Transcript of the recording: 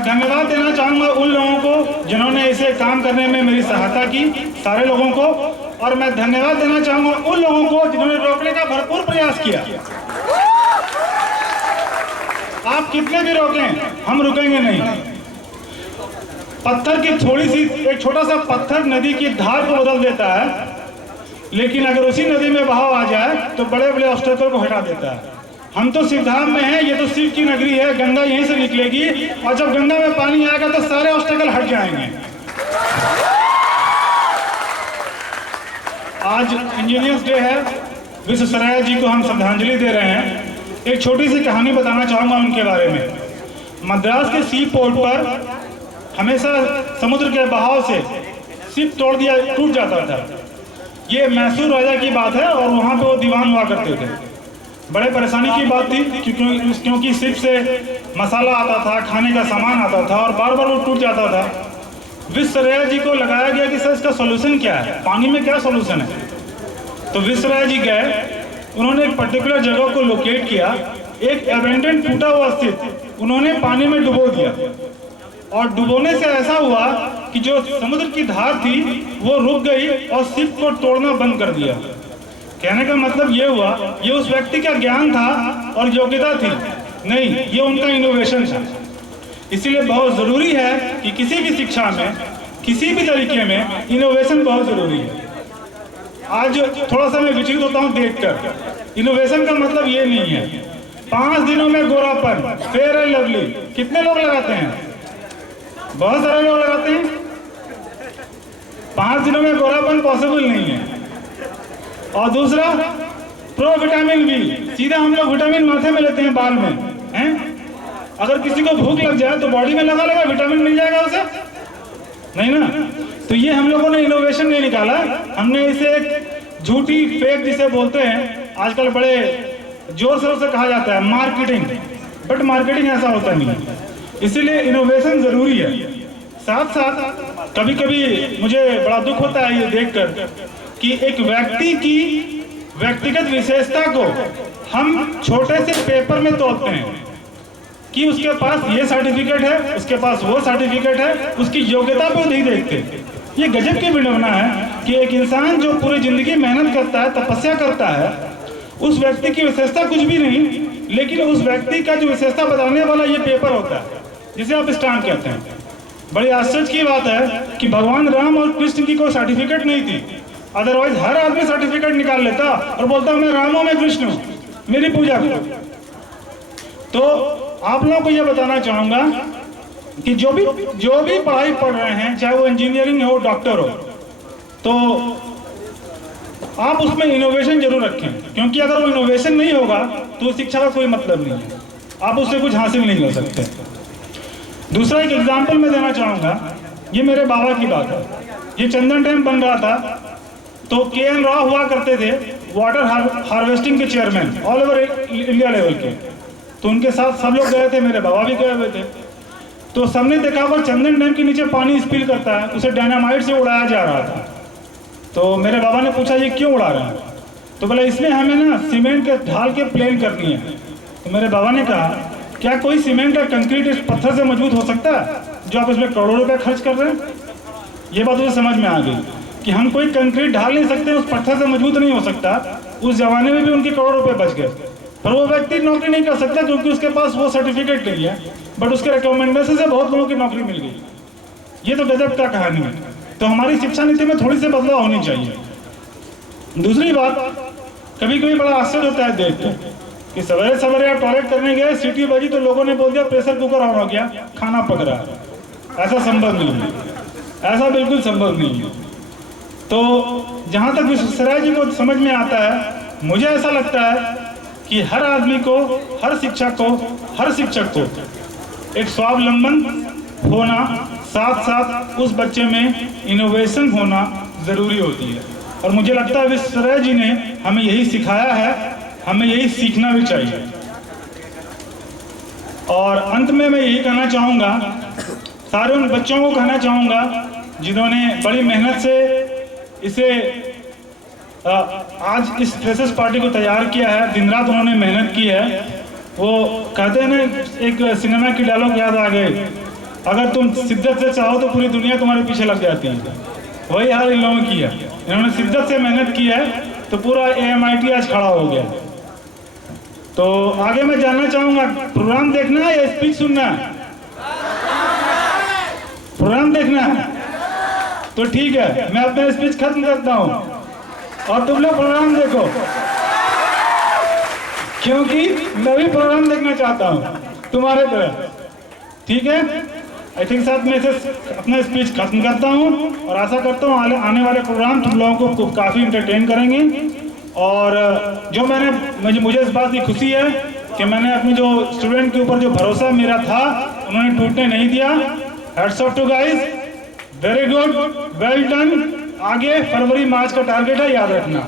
मैं धन्यवाद देना चाहूँगा उन लोगों को जिन्होंने इसे काम करने में मेरी सहायता की, सारे लोगों को। और मैं धन्यवाद देना चाहूँगा उन लोगों को जिन्होंने रोकने का भरपूर प्रयास किया। आप कितने भी रोकें, हम रुकेंगे नहीं। पत्थर की थोड़ी सी, एक छोटा सा पत्थर नदी की धार को बदल देता है, लेकिन अगर उसी नदी में बहाव आ जाए तो बड़े बड़े ऑब्स्टेकल को हटा देता है। हम तो सिद्धाम में हैं, ये तो शिव की नगरी है, गंगा यहीं से निकलेगी, और जब गंगा में पानी आएगा तो सारे ऑब्स्टेकल हट जाएंगे। आज इंजीनियर्स डे है, विश्वेश्वरैया जी को हम श्रद्धांजलि दे रहे हैं। एक छोटी सी कहानी बताना चाहूँगा उनके बारे में। मद्रास के सी पोर्ट पर हमेशा समुद्र के बहाव से शिप टूट जाता था। ये मैसूर राजा की बात है, और वहाँ पे वो दीवान हुआ करते थे। बड़े परेशानी की बात थी क्योंकि शिप से मसाला आता था, खाने का सामान आता था, और बार बार वो टूट जाता था। विश्वेश्वरैया जी को लगाया गया कि सर इसका सोल्यूशन क्या है, पानी में क्या सोल्यूशन है। तो विश्वेश्वरैया जी गए, उन्होंने एक पर्टिकुलर जगह को लोकेट किया, एक एबेंडेंट टूटा हुआ शिप उन्होंने पानी में डुबो दिया, और डुबोने से ऐसा हुआ कि जो समुद्र की धार थी वो रुक गई और शिप को तोड़ना बंद कर दिया। कहने का मतलब ये हुआ, ये उस व्यक्ति का ज्ञान था और योग्यता थी नहीं, ये उनका इनोवेशन था। इसीलिए बहुत जरूरी है कि किसी भी शिक्षा में, किसी भी तरीके में इनोवेशन बहुत जरूरी है। आज थोड़ा सा मैं विचलित होता हूँ देखकर। इनोवेशन का मतलब ये नहीं है 5 दिनों में गोरापन, फेयर एंड लवली, कितने लोग लगाते हैं? बहुत सारे लोग लगाते हैं। 5 दिनों में गोरापन पॉसिबल नहीं है। और दूसरा, प्रो विटामिन बी, सीधा हम लोग विटामिन माथे में लेते हैं, बाल में हैं। अगर किसी को भूख लग जाए तो बॉडी में लगा लेगा, विटामिन मिल जाएगा उसे, नहीं ना। तो ये हम लोगों ने इनोवेशन नहीं निकाला, हमने इसे एक झूठी, फेक जिसे बोलते हैं आजकल बड़े जोर शोर से कहा जाता है मार्केटिंग, बट मार्केटिंग ऐसा होता नहीं है। इसीलिए इनोवेशन जरूरी है। साथ साथ कभी कभी मुझे बड़ा दुख होता है ये देखकर कि एक व्यक्ति की व्यक्तिगत विशेषता को हम छोटे से पेपर में तोड़ते हैं कि उसके पास ये सर्टिफिकेट है, उसके पास वो सर्टिफिकेट है, उसकी योग्यता पे नहीं देखते। ये गजब की विडंबना है कि एक इंसान जो पूरी जिंदगी मेहनत करता है, तपस्या करता है, उस व्यक्ति की विशेषता कुछ भी नहीं, लेकिन उस व्यक्ति का जो विशेषता बताने वाला ये पेपर होता है जिसे आप स्टाम्प कहते हैं। बड़ी आश्चर्य की बात है कि भगवान राम और कृष्ण की कोई सर्टिफिकेट नहीं थी, अदरवाइज हर आदमी सर्टिफिकेट निकाल लेता और बोलता मैं राम हूं, मैं कृष्ण हूं, मेरी पूजा करो। तो आप लोगों को यह बताना चाहूंगा कि जो भी पढ़ाई पढ़ रहे हैं, चाहे वो इंजीनियरिंग हो, डॉक्टर हो, तो आप उसमें इनोवेशन जरूर रखें, क्योंकि अगर वो इनोवेशन नहीं होगा तो शिक्षा का कोई मतलब नहीं है, आप उससे कुछ हासिल नहीं कर सकते। दूसरा एक एग्जाम्पल मैं देना चाहूंगा, ये मेरे बाबा की बात है। ये चंदन डैम बन रहा था, तो KN राव हुआ करते थे वाटर हार्वेस्टिंग के chairman all over India level के। तो उनके साथ सब लोग गए थे, मेरे बाबा भी गए हुए थे। तो सबने देखा वो चंदन डैम के नीचे पानी स्पिल करता है, उसे डायनामाइट से उड़ाया जा रहा था। तो मेरे बाबा ने पूछा ये क्यों उड़ा रहे हैं? तो बोला इसमें हमें ना सीमेंट के ढाल के प्लेन करनी है। तो मेरे बाबा ने कहा क्या कोई सीमेंट का कंक्रीट इस पत्थर से मजबूत हो सकता है जो आप इसमें करोड़ों रुपए खर्च कर रहे हैं? ये बात मुझे समझ में आ गई कि हम कोई कंक्रीट ढाल नहीं सकते, उस पत्थर से मजबूत नहीं हो सकता। उस जमाने में भी उनके करोड़ों रुपए बच गए, पर वो व्यक्ति नौकरी नहीं कर सकता क्योंकि उसके पास वो सर्टिफिकेट नहीं है, बट उसके रिकमेंडेशन से बहुत लोगों की नौकरी मिल गई। ये तो गजब का कहानी है। तो हमारी शिक्षा नीति में थोड़ी सी बदलाव होनी चाहिए। दूसरी बात, कभी कभी बड़ा आश्चर्य होता है देख कि सवेरे सवेरे आप टॉयलेट करने गए, सीटी बजी तो लोगों ने बोल दिया प्रेशर कुकर ऑन हो गया, खाना पक रहा है। ऐसा संभव नहीं है, ऐसा बिल्कुल संभव नहीं है। तो जहाँ तक विश्वेश्वरैया जी को समझ में आता है, मुझे ऐसा लगता है कि हर आदमी को, हर शिक्षक को, हर शिक्षक को एक स्वावलंबन होना, साथ साथ उस बच्चे में इनोवेशन होना जरूरी होती है। और मुझे लगता है विश्वेश्वरैया जी ने हमें यही सिखाया है, हमें यही सीखना भी चाहिए। और अंत में मैं यही कहना चाहूँगा, सारे उन बच्चों को कहना चाहूँगा जिन्होंने बड़ी मेहनत से इसे आज इस फ्रेशर्स पार्टी को तैयार किया है, दिन रात उन्होंने मेहनत की है। वो कहते हैं ना, एक सिनेमा की डायलॉग याद आ गए अगर तुम शिद्दत से चाहो तो पूरी दुनिया तुम्हारे पीछे लग जाती है। वही हाल इन लोगों की है, इन्होंने शिद्दत से मेहनत की है तो पूरा AMIT आज खड़ा हो गया। तो आगे मैं जानना चाहूंगा, प्रोग्राम देखना है या स्पीच सुनना है? प्रोग्राम देखना है तो ठीक है, मैं अपना स्पीच खत्म करता हूं और तुम लोग प्रोग्राम देखो, क्योंकि मैं भी प्रोग्राम देखना चाहता हूं तुम्हारे तरह। ठीक है, आई थिंक साथ में से अपना स्पीच खत्म करता हूं और आशा करता हूं आने वाले प्रोग्राम तुम लोगों को काफ़ी इंटरटेन करेंगे। और जो मुझे इस बात की खुशी है कि मैंने अपने जो स्टूडेंट के ऊपर जो भरोसा मेरा था उन्होंने टूटने नहीं दिया। Hats off to guys, very good, well done. आगे फरवरी मार्च का टारगेट है, याद रखना।